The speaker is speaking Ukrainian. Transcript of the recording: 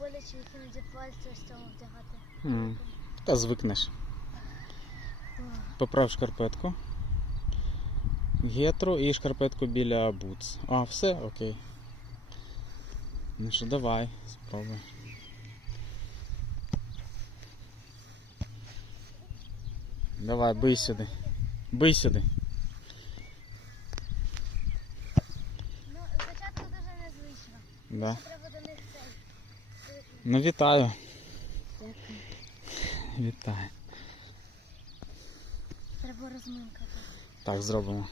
боляче іноді пальці ось цьому вдягати. М. Та звикнеш. Поправ шкарпетку. Гетру і шкарпетку біля бутс. А, все, окей. Ну що, давай, спробуй. Давай, бий сюди. Бий сюди. Ну, спочатку дуже незвично. Да. Ну вітаю. Вітаю. Треба розминкати. Так, зробимо.